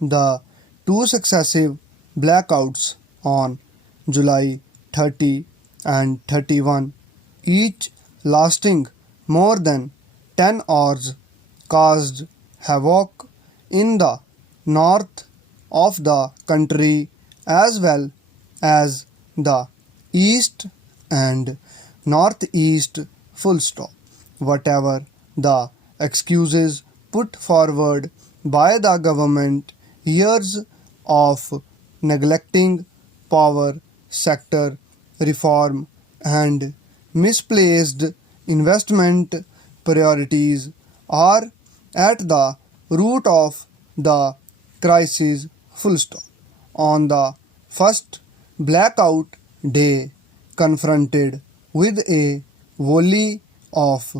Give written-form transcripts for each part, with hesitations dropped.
the two successive blackouts on July 30 and 31, each lasting more than 10 hours, caused havoc in the north of the country as well as the east and northeast. Full stop. Whatever the excuses put forward by the government, years of neglecting power sector reform and misplaced investment priorities are at the root of the crisis. Full stop. On the first blackout day, confronted with a volley of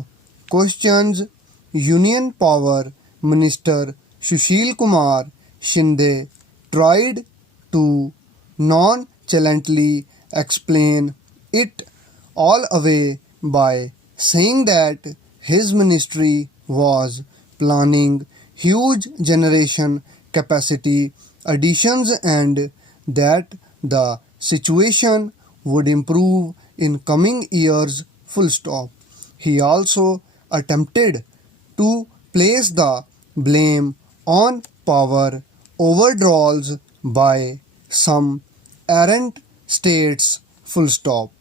questions, Union Power Minister Sushil Kumar Shinde tried to nonchalantly explain it all away by saying that his ministry was planning huge generation capacity additions and that the situation would improve in coming years. Full stop. He also attempted to place the blame on power overdraws by some errant states. Full stop.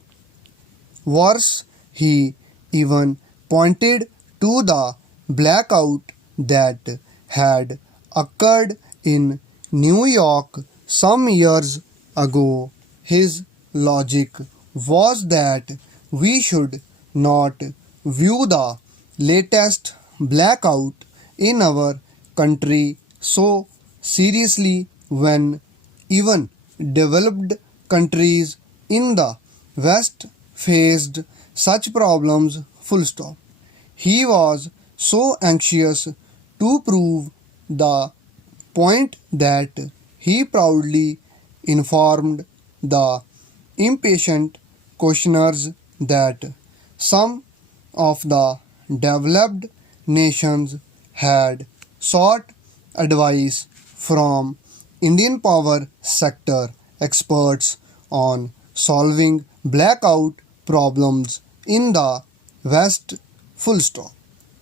Worse, he even pointed to the blackout that had occurred in New York some years ago. His logic was that we should not view the latest blackout in our country so seriously when even developed countries in the West faced such problems. Full stop. He was so anxious to prove the point that he proudly informed the impatient questioners that some of the developed nations had sought advice from Indian power sector experts on solving blackout problems in the West. Full stop.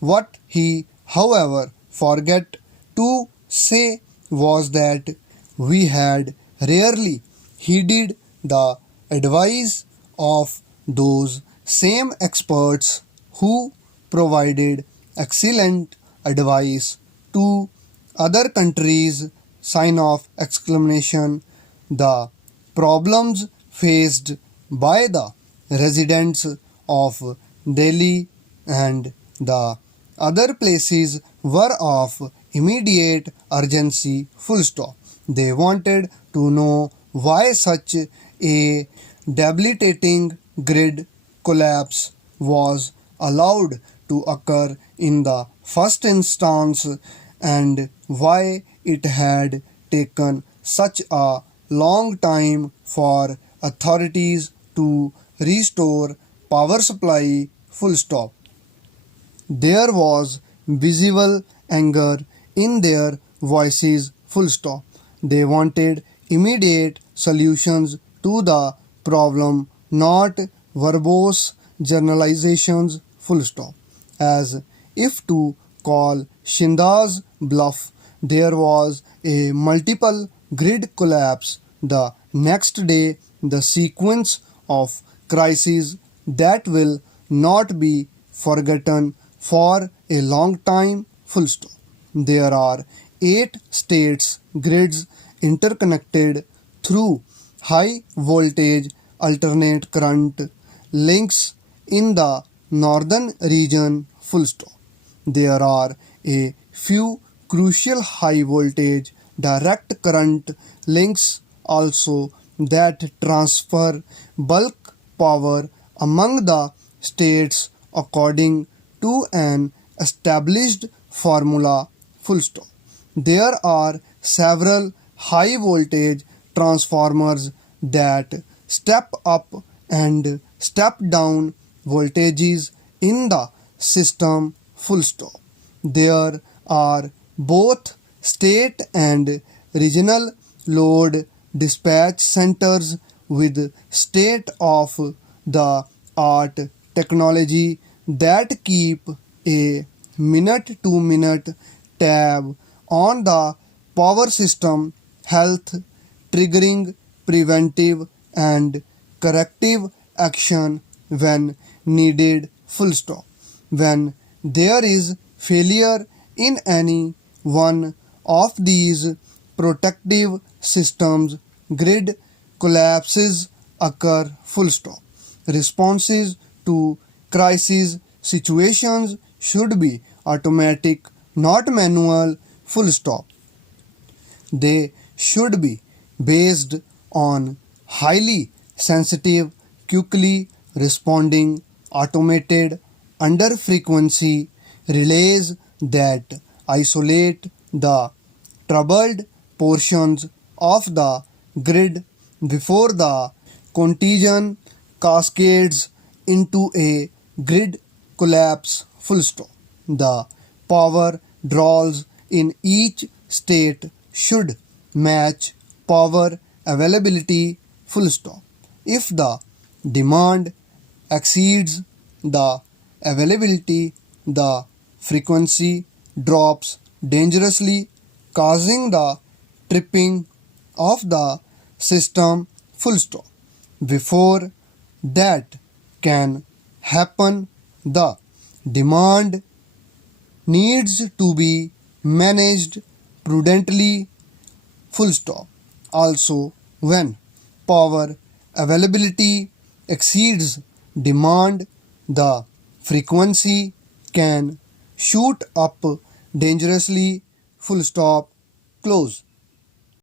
What he, however, forgot to say was that we had rarely heeded the advice of those same experts who provided excellent advice to other countries. Sign of exclamation. The problems faced by the residents of Delhi and the other places were of immediate urgency. Full stop. They wanted to know why such a debilitating grid collapse was allowed to occur in the first instance and why it had taken such a long time for authorities to restore power supply. Full stop. There was visible anger in their voices. Full stop. They wanted immediate solutions to the problem, not verbose generalizations. Full stop. As if to call Shinda's bluff, there was a multiple grid collapse the next day, the sequence of crises that will not be forgotten for a long time. Full stop. There are 8 states grids interconnected through high voltage alternate current links in the northern region. Full stop. There are a few crucial high voltage direct current links also that transfer bulk power among the states according to an established formula. Full stop. There are several high voltage transformers that step up and step down voltages in the system. Full stop. There are both state and regional load dispatch centers with state-of-the-art technology that keep a minute-to-minute tab on the power system health, triggering preventive and corrective action when needed. Full stop. When there is failure in any one of these protective systems, grid collapses occur. Full stop. Responses to crisis situations should be automatic, not manual. Full stop. They should be based on highly sensitive, quickly responding, automated, under frequency relays that isolate the troubled portions of the grid before the contagion cascades into a grid collapse. Full stop. The power draws in each state should match power availability. Full stop. If the demand exceeds the availability, the frequency drops dangerously, causing the tripping of the system. Full stop. Before that can happen, the demand needs to be managed prudently. Full stop. Also, when power availability exceeds demand, the frequency can shoot up dangerously. Full stop. Close.